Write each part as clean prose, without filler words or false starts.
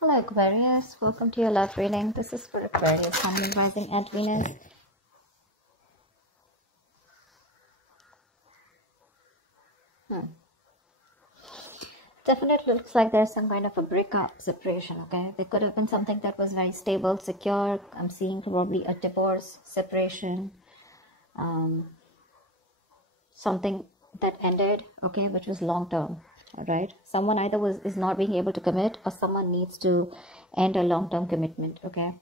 Hello Aquarius, welcome to your love reading. This is for Aquarius, Sun, Moon, Rising and Venus. Definitely looks like there's some kind of a breakup, separation, okay? There could have been something that was very stable, secure. I'm seeing probably a divorce, separation, something that ended, okay, which was long term, all right? Someone either is not being able to commit, or someone needs to end a long-term commitment, okay?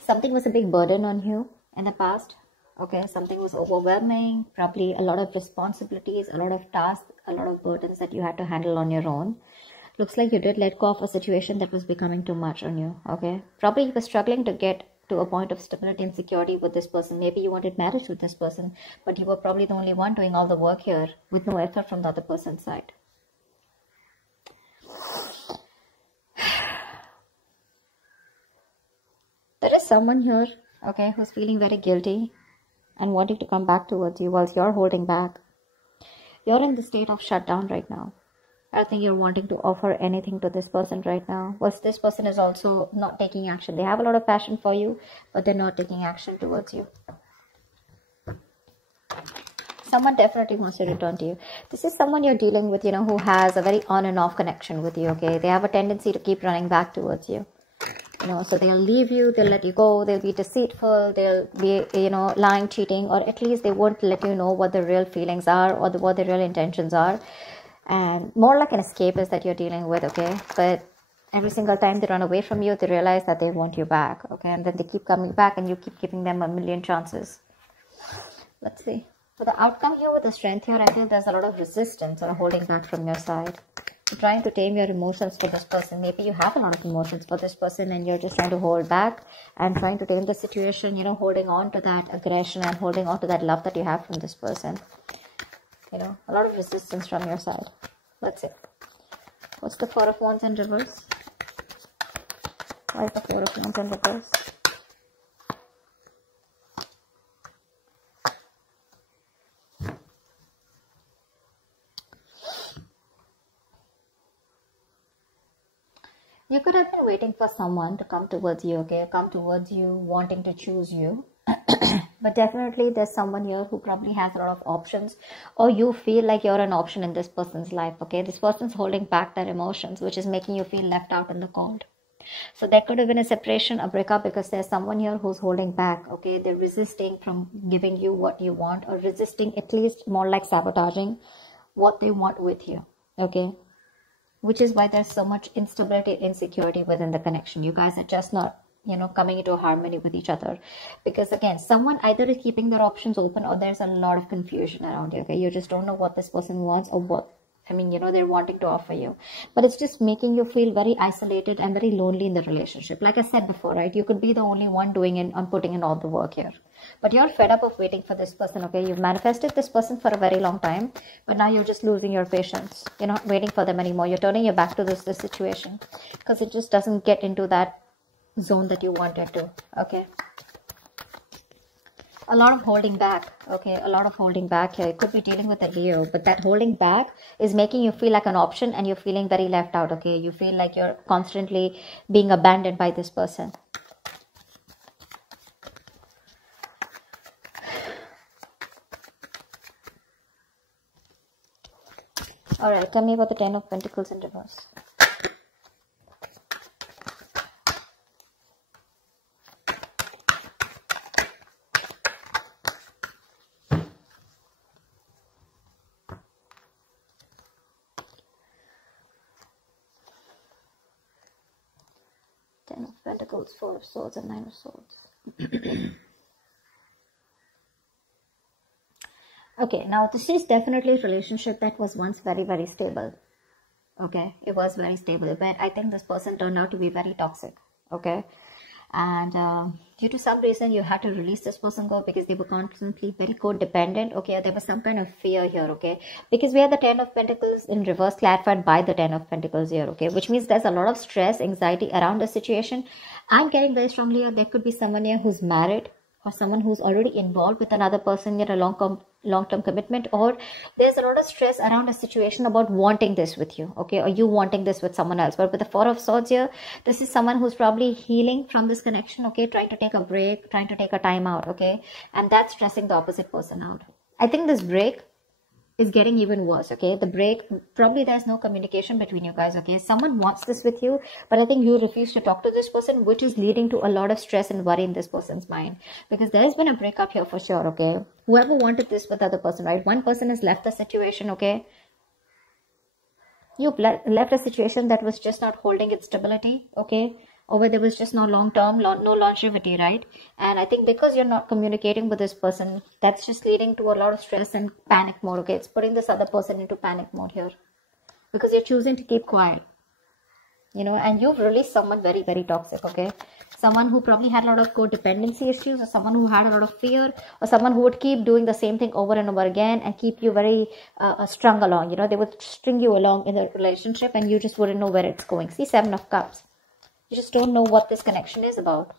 Something was a big burden on you in the past, okay? Something was overwhelming, probably a lot of responsibilities, a lot of tasks, a lot of burdens that you had to handle on your own. Looks like you did let go of a situation that was becoming too much on you, okay? Probably you were struggling to get to a point of stability and security with this person. Maybe you wanted marriage with this person, but you were probably the only one doing all the work here with no effort from the other person's side. There is someone here, okay, who's feeling very guilty and wanting to come back towards you whilst you're holding back. You're in the state of shutdown right now. I don't think you're wanting to offer anything to this person right now. Whilst this person is also not taking action. They have a lot of passion for you, but they're not taking action towards you. Someone definitely wants to return to you. This is someone you're dealing with, you know, who has a very on and off connection with you, okay? They have a tendency to keep running back towards you. You know, so they'll leave you, they'll let you go, they'll be deceitful, they'll be, you know, lying, cheating, or at least they won't let you know what the real feelings are or what the real intentions are. And more like an escapist that you're dealing with, okay? But every single time they run away from you, they realize that they want you back, okay? And then they keep coming back and you keep giving them a million chances. Let's see. For the outcome here with the Strength here, I feel there's a lot of resistance or holding back from your side. You're trying to tame your emotions for this person. Maybe you have a lot of emotions for this person and you're just trying to hold back and trying to tame the situation, you know, holding on to that aggression and holding on to that love that you have from this person. You know, a lot of resistance from your side. Let's see. What's the Four of Wands in reverse? Why is the Four of Wands in reverse? You could have been waiting for someone to come towards you, okay? Come towards you, wanting to choose you. But definitely there's someone here who probably has a lot of options, or you feel like you're an option in this person's life, okay? This person's holding back their emotions, which is making you feel left out in the cold. So there could have been a separation, a breakup, because there's someone here who's holding back, okay? They're resisting from giving you what you want, or resisting, at least more like sabotaging what they want with you, okay? Which is why there's so much instability, insecurity within the connection. You guys are just not, you know, coming into harmony with each other, because again, someone either is keeping their options open, or there's a lot of confusion around you, okay? You just don't know what this person wants, or what, I mean, you know, they're wanting to offer you, but it's just making you feel very isolated and very lonely in the relationship. Like I said before, right? You could be the only one doing it and putting in all the work here, but you're fed up of waiting for this person, okay? You've manifested this person for a very long time, but now you're just losing your patience. You're not waiting for them anymore. You're turning your back to this situation because it just doesn't get into that zone that you wanted to, okay? A lot of holding back, okay? A lot of holding back here. You could be dealing with a Leo, but that holding back is making you feel like an option, and you're feeling very left out, okay? You feel like you're constantly being abandoned by this person. All right, tell me about the Ten of Pentacles in reverse. Ten of Pentacles, Four of Swords, and Nine of Swords. Okay, now this is definitely a relationship that was once very, very stable. Okay, it was very stable, but I think this person turned out to be very toxic. Okay, and due to some reason you had to release this person go, because they were constantly very codependent. Okay, there was some kind of fear here. Okay, because we have the Ten of Pentacles in reverse clarified by the Ten of Pentacles here. Okay, which means there's a lot of stress, anxiety around the situation. I'm getting very strongly here there could be someone here who's married. or someone who's already involved with another person in a long-term commitment, or there's a lot of stress around a situation about wanting this with you, okay, or you wanting this with someone else. But with the Four of Swords here, this is someone who's probably healing from this connection, okay, trying to take a break, trying to take a time out, okay, and that's stressing the opposite person out. I think this break is getting even worse, okay? The break, probably there's no communication between you guys, okay? Someone wants this with you, but I think you refuse to talk to this person, which is leading to a lot of stress and worry in this person's mind, because there's been a breakup here for sure, okay? Whoever wanted this with the other person, right? One person has left the situation, okay? You've left a situation that was just not holding its stability, okay? Or where there was just no long-term, no longevity, right? And I think because you're not communicating with this person, that's just leading to a lot of stress and panic mode, okay? It's putting this other person into panic mode here, because you're choosing to keep quiet, you know, and you've released someone very, very toxic, okay? Someone who probably had a lot of codependency issues, or someone who had a lot of fear, or someone who would keep doing the same thing over and over again and keep you very strung along, you know? They would string you along in the relationship and you just wouldn't know where it's going. See, Seven of Cups. You just don't know what this connection is about.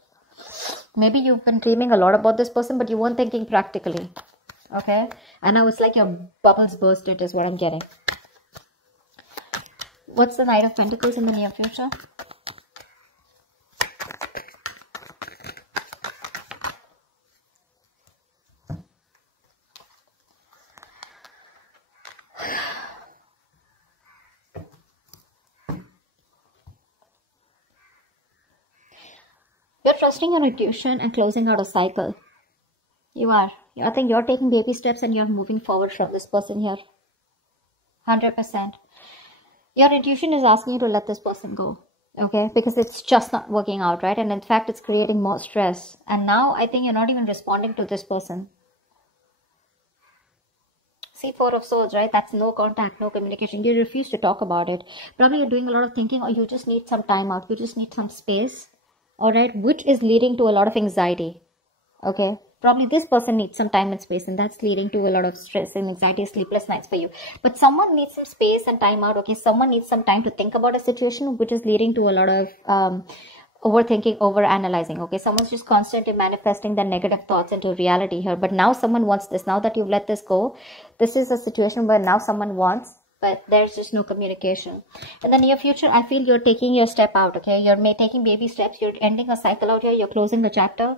Maybe you've been dreaming a lot about this person, but you weren't thinking practically, okay? And now it's like your bubbles bursted is what I'm getting. What's the Knight of Pentacles in the near future? You're trusting your intuition and closing out a cycle. You are. I think you're taking baby steps and you're moving forward from this person here. 100%. Your intuition is asking you to let this person go. Okay? Because it's just not working out, right? And in fact, it's creating more stress. And now I think you're not even responding to this person. See, Four of Swords, right? That's no contact, no communication. You refuse to talk about it. Probably you're doing a lot of thinking, or you just need some time out. You just need some space. Alright, which is leading to a lot of anxiety. Okay, probably this person needs some time and space, and that's leading to a lot of stress and anxiety, sleepless nights for you. But someone needs some space and time out, okay? Someone needs some time to think about a situation, which is leading to a lot of overthinking, overanalyzing, okay? Someone's just constantly manifesting their negative thoughts into reality here. But now someone wants this. Now that you've let this go, this is a situation where now someone wants, but there's just no communication. In the near future, I feel you're taking your step out, okay? You're taking baby steps. You're ending a cycle out here. You're closing the chapter.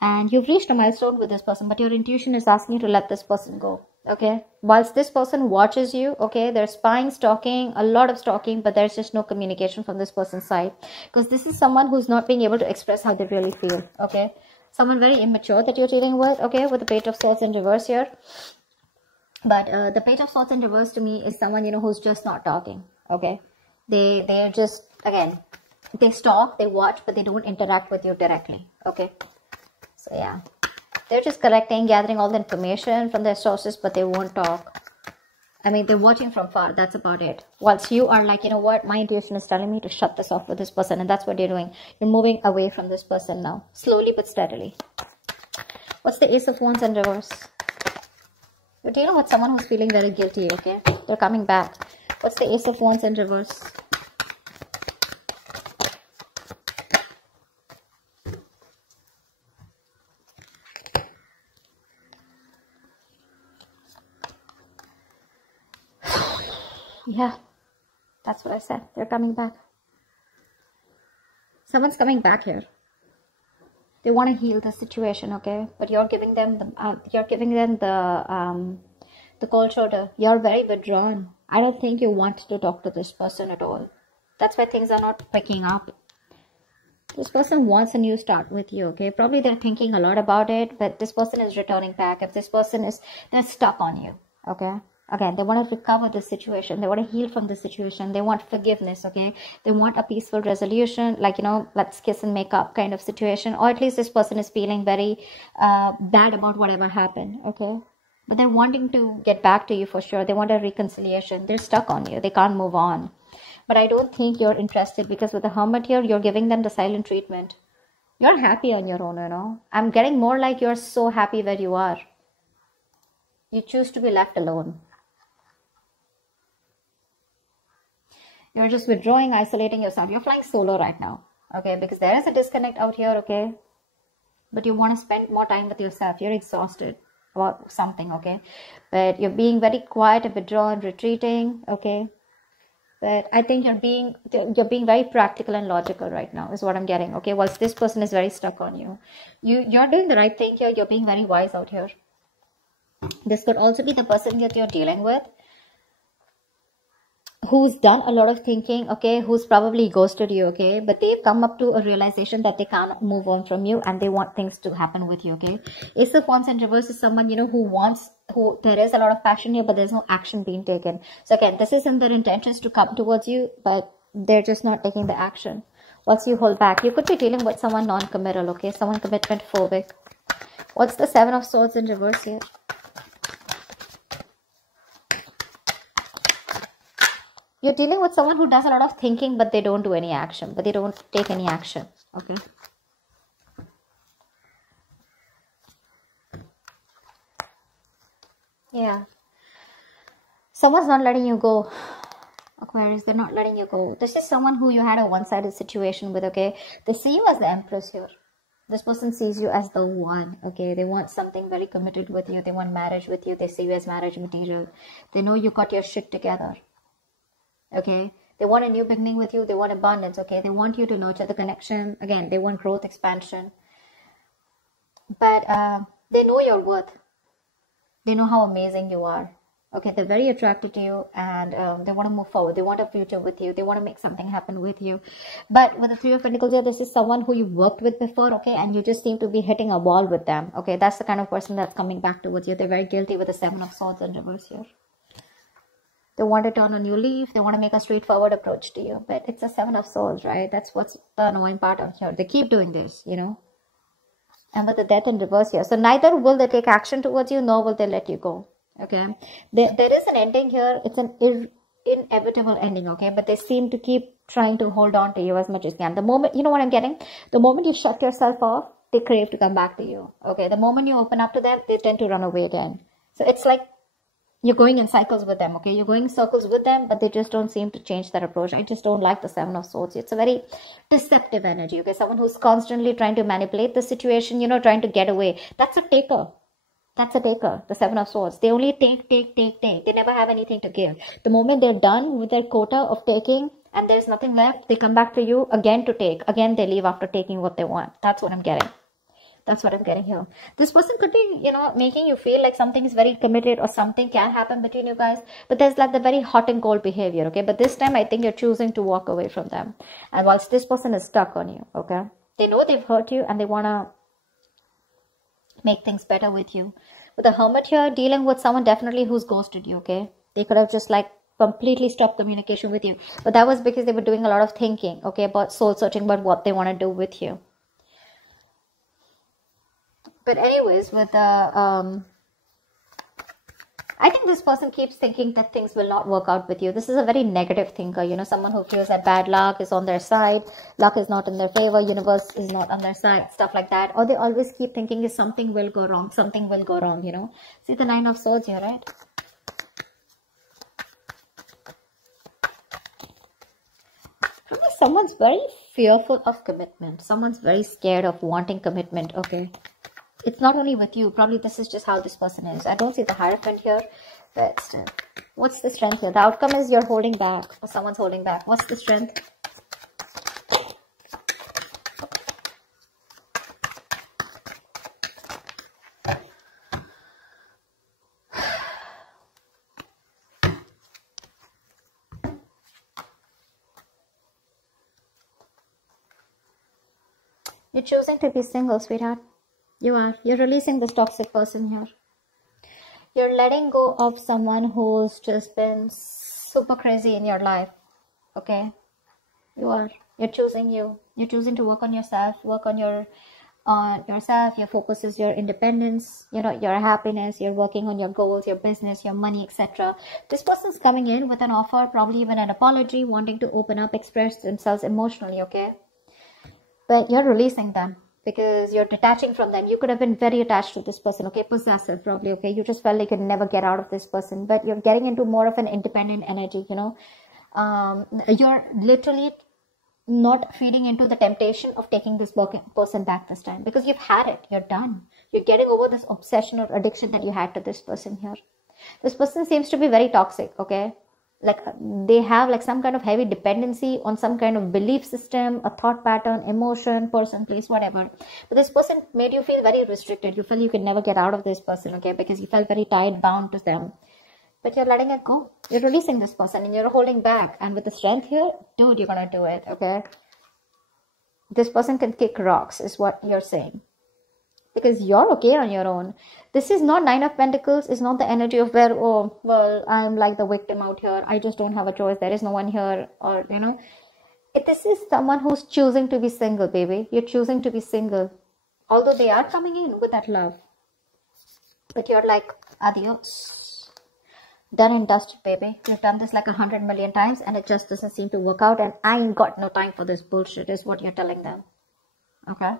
And you've reached a milestone with this person, but your intuition is asking you to let this person go, okay? Whilst this person watches you, okay, there's spying, stalking, a lot of stalking, but there's just no communication from this person's side. Because this is someone who's not being able to express how they really feel, okay? Someone very immature that you're dealing with, okay? With the Page of Swords in reverse here. But the Page of Swords in reverse to me is someone, you know, who's just not talking, okay? They're just, again, they stalk, they watch, but they don't interact with you directly, okay? So, yeah. They're just collecting, gathering all the information from their sources, but they won't talk. I mean, they're watching from far, that's about it. Whilst you are like, you know what, my intuition is telling me to shut this off with this person, and that's what you're doing. You're moving away from this person now, slowly but steadily. What's the Ace of Wands in reverse? You're dealing with someone who's feeling very guilty, okay? They're coming back. What's the Ace of Wands in reverse? Yeah, that's what I said. They're coming back. Someone's coming back here. They want to heal the situation, okay? But you're giving them the cold shoulder. You're very withdrawn. I don't think you want to talk to this person at all. That's why things are not picking up. This person wants a new start with you, okay? Probably they're thinking a lot about it, but this person is returning back. If this person is, they're stuck on you, okay? Again, they want to recover the situation. They want to heal from the situation. They want forgiveness, okay? They want a peaceful resolution, like, you know, let's kiss and make up kind of situation. Or at least this person is feeling very bad about whatever happened, okay? But they're wanting to get back to you for sure. They want a reconciliation. They're stuck on you. They can't move on. But I don't think you're interested, because with the Hermit here, you're giving them the silent treatment. You're happy on your own, you know? I'm getting more like you're so happy where you are. You choose to be left alone. You're just withdrawing, isolating yourself. You're flying solo right now, okay? Because there is a disconnect out here, okay? but you want to spend more time with yourself. You're exhausted about something, okay? But you're being very quiet and withdrawn, retreating, okay? But I think you're being very practical and logical right now, is what I'm getting, okay? Whilst this person is very stuck on you. You're doing the right thing here. You're being very wise out here. This could also be the person that you're dealing with, who's done a lot of thinking, okay, who's probably ghosted you, okay, but they've come up to a realization that they can't move on from you and they want things to happen with you, okay. Ace of Wands in reverse is someone, you know, who there is a lot of passion here, but there's no action being taken. So again, this is in their intentions to come towards you, but they're just not taking the action. Once you hold back, you could be dealing with someone non-committal, okay, someone commitment phobic. What's the Seven of Swords in reverse here? You're dealing with someone who does a lot of thinking, but they don't do any action, but they don't take any action, okay? Yeah. Someone's not letting you go, Aquarius. They're not letting you go. This is someone who you had a one-sided situation with, okay? They see you as the Empress here. This person sees you as the one, okay? They want something very committed with you. They want marriage with you. They see you as marriage material. They know you got your shit together. Okay, they want a new beginning with you. They want abundance, okay? They want you to nurture the connection. Again, they want growth, expansion. But they know your worth. They know how amazing you are. Okay, they're very attracted to you, and they want to move forward. They want a future with you. They want to make something happen with you. But with the Three of Pentacles here, this is someone who you've worked with before, okay? And you just seem to be hitting a wall with them, okay? That's the kind of person that's coming back towards you. They're very guilty with the Seven of Swords in reverse here. They want to turn a new leaf. They want to make a straightforward approach to you. But it's a Seven of Swords, right? That's what's the annoying part of here. They keep doing this, you know. And with the Death in reverse here. So neither will they take action towards you, nor will they let you go. Okay. There is an ending here. It's an inevitable ending, okay? But they seem to keep trying to hold on to you as much as they can. The moment, you know what I'm getting? The moment you shut yourself off, they crave to come back to you. Okay. The moment you open up to them, they tend to run away again. So it's like you're going in cycles with them, okay? You're going in circles with them, but they just don't seem to change their approach. I just don't like the Seven of Swords. It's a very deceptive energy, okay? Someone who's constantly trying to manipulate the situation, you know, trying to get away. That's a taker. That's a taker, the Seven of Swords. They only take. They never have anything to give. The moment they're done with their quota of taking and there's nothing left, they come back to you again to take. Again, they leave after taking what they want. That's what I'm getting. That's what I'm getting here. This person could be, you know, making you feel like something is very committed or something can happen between you guys. But there's like the very hot and cold behavior, okay? But this time, I think you're choosing to walk away from them. And whilst this person is stuck on you, okay? They know they've hurt you and they want to make things better with you. With the Hermit here, dealing with someone definitely who's ghosted you, okay? They could have just like completely stopped communication with you. But that was because they were doing a lot of thinking, okay? About soul searching, about what they want to do with you. But anyways, with the, I think this person keeps thinking that things will not work out with you. This is a very negative thinker, you know, someone who feels that bad luck is on their side, luck is not in their favor, universe is not on their side, stuff like that. Or they always keep thinking is something will go wrong, you know. See the Nine of Swords here, right? Someone's very fearful of commitment. Someone's very scared of wanting commitment, okay? It's not only with you. Probably this is just how this person is. I don't see the Hierophant here. But still. What's the strength here? The outcome is you're holding back. Or someone's holding back. What's the strength? You're choosing to be single, sweetheart. You are. You're releasing this toxic person here. You're letting go of someone who's just been super crazy in your life. Okay? You are. You're choosing you. You're choosing to work on yourself. Work on yourself. Your focus is your independence. You know, your happiness. You're working on your goals, your business, your money, etc. This person's coming in with an offer, probably even an apology, wanting to open up, express themselves emotionally. Okay? But you're releasing them. Because you're detaching from them. You could have been very attached to this person, okay? Possessive, probably, okay? You just felt like you could never get out of this person. But you're getting into more of an independent energy, you know? You're literally not feeding into the temptation of taking this person back this time, because you've had it. You're done. You're getting over this obsession or addiction that you had to this person here. This person seems to be very toxic, okay? Like they have like some kind of heavy dependency on some kind of belief system, a thought pattern, emotion, person, place, whatever. But this person made you feel very restricted. You felt you could never get out of this person, okay? Because you felt very tied, bound to them. But you're letting it go. You're releasing this person and you're holding back. And with the strength here, dude, you're going to do it, okay? This person can kick rocks is what you're saying. Because you're okay on your own. This is not Nine of Pentacles. It's not the energy of where, oh, well, I'm like the victim out here. I just don't have a choice. There is no one here. Or, you know. This is someone who's choosing to be single, baby. You're choosing to be single. Although they are coming in with that love. But you're like, adios. Done and dusted, baby. You've done this like 100 million times and it just doesn't seem to work out. And I ain't got no time for this bullshit is what you're telling them. Okay?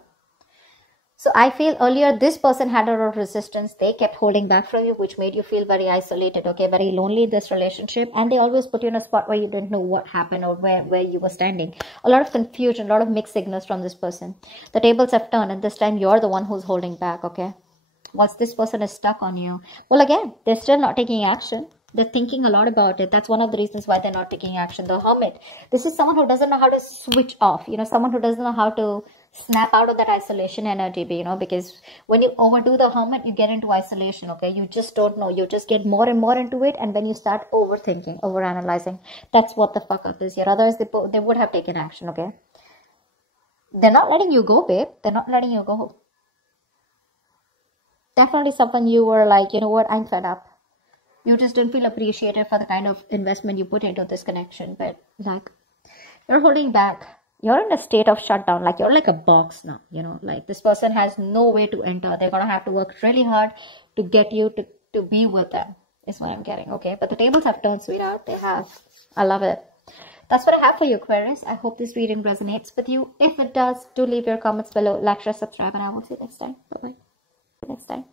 So I feel earlier this person had a lot of resistance. They kept holding back from you, which made you feel very isolated, okay, very lonely in this relationship. And they always put you in a spot where you didn't know what happened or where you were standing. A lot of confusion, a lot of mixed signals from this person. The tables have turned and this time you're the one who's holding back, okay? Once this person is stuck on you, well, again, they're still not taking action. They're thinking a lot about it. That's one of the reasons why they're not taking action. The Hermit. This is someone who doesn't know how to switch off. You know, someone who doesn't know how to snap out of that isolation energy, you know, because when you overdo the Hermit, you get into isolation, okay? You just don't know. You just get more and more into it, and then you start overthinking, overanalyzing. That's what the fuck up is here. Otherwise, they would have taken action, okay? They're not letting you go, babe. They're not letting you go. Definitely someone you were like, you know what, I'm fed up. You just didn't feel appreciated for the kind of investment you put into this connection. But like, you're holding back. You're in a state of shutdown. Like, you're like a box now, you know. Like, this person has no way to enter. They're going to have to work really hard to get you to be with them. Is what I'm getting, okay? But the tables have turned, sweetheart. They have. I love it. That's what I have for you, Aquarius. I hope this reading resonates with you. If it does, do leave your comments below. Like, share, subscribe, and I will see you next time. Bye-bye. Next time.